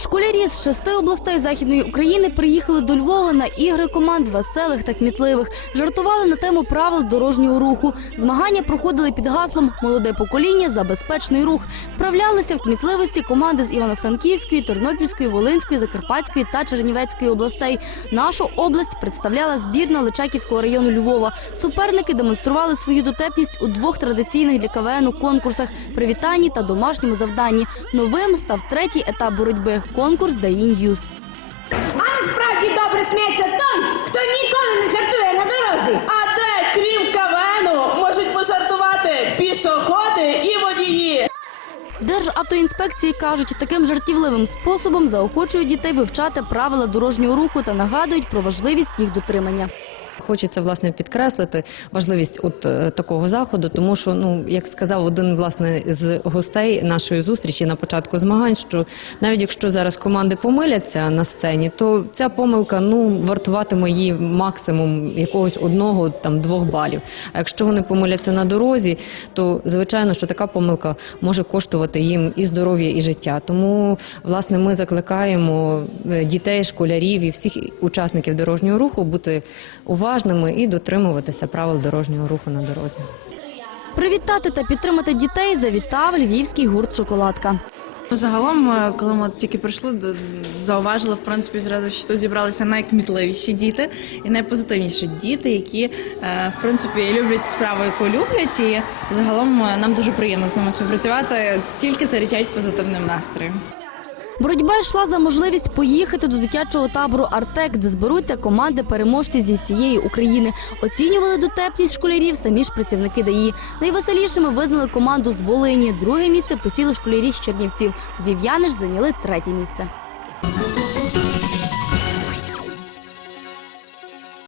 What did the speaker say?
Школярі з шести областей західної України приїхали до Львова на ігри команд веселих та кмітливих. Жартували на тему правил дорожнього руху. Змагання проходили під гаслом Молоде покоління за безпечний рух. Вправлялися в кмітливості команди з Івано-Франківської, Тернопільської, Волинської, Закарпатської та Чернівецької областей. Нашу область представляла збірна Личаківського району Львова. Суперники демонстрували свою дотепність у двох традиційних для КВНу конкурсах привітанні та домашньому завданні. Новим став третій етап боротьби конкурс «Даї Ньюз». А насправді добре сміється той, хто ніколи не жартує на дорозі. А де, крім кавену, можуть пожартувати пішоходи і водії? Державтоінспекції кажуть, таким жартівливим способом заохочують дітей вивчати правила дорожнього руху та нагадують про важливість їх дотримання. Хочеться власне підкреслити важливість от е, такого заходу, тому що ну як сказав один власне з гостей нашої зустрічі на початку змагань, що навіть якщо зараз команди помиляться на сцені, то ця помилка ну вартуватиме їй максимум якогось одного там двох балів. А якщо вони помиляться на дорозі, то звичайно, що така помилка може коштувати їм і здоров'я, і життя. Тому власне ми закликаємо е, дітей, школярів і всіх учасників дорожнього руху бути уважними і дотримуватися правил дорожнього руху на дорозі. Привітати та підтримати дітей завітав львівський гурт Шоколадка. Загалом, е, коли ми тільки прийшли, зауважили в принципі зразу, що тут зібралися найкмітливіші діти і найпозитивніші діти, які е, в принципі люблять справу, яку люблять, і загалом е, нам дуже приємно з ними співпрацювати. Тільки заряджають позитивним настроєм. Боротьба йшла за можливість поїхати до дитячого табору Артек, де зберуться команди переможці зі всієї України. Оцінювали дотепність школярів самі ж працівники ДАІ. Найвеселішими визнали команду з Волині. Друге місце посіли школярі з Чернівців. Вів'яни ж зайняли третє місце.